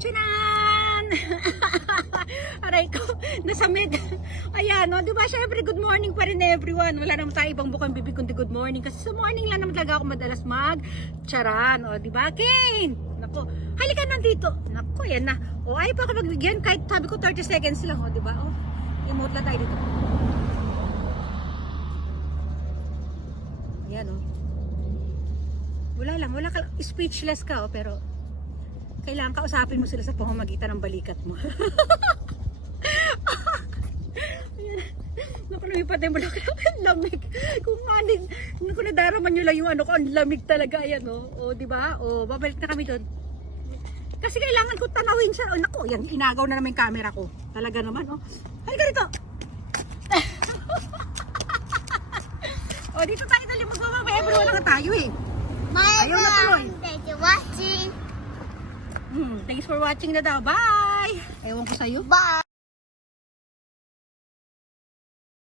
Tchanan! Aray ko, nasa med. Ayan, no? Diba, syempre, good morning pa rin everyone. Wala naman tayo ibang bukang bibig kundi good morning. Kasi sa morning lang naman talaga ako madalas mag-charan. O, diba, Kane? Nako, halika nandito. Nako, yan na. O, ayaw pa ako magbigyan. Kahit sabi ko 30 seconds lang. O, diba? O, emote lang tayo dito. Yan, o. Wala lang, wala ka, speechless ka, o, pero kailangan kausapin mo sila sa pamamagitan ng balikat mo. Ayan. Naku, lumipat na yung bulaklak. Ang lamig. Kung nadaraman nyo lang yung ano ko, ang lamig talaga. Ayan, o, diba? O, babalik na kami doon. Kasi kailangan ko tanawin siya. O, naku, yan, inagaw na naman yung camera ko. Talaga naman, o. Halika rito. O, dito tayo dali magmamamay. Everyone lang tayo, eh. Ayaw na tuloy. Thank you watching. Thanks for watching na daw. Bye! Ewan ko sa'yo. Bye.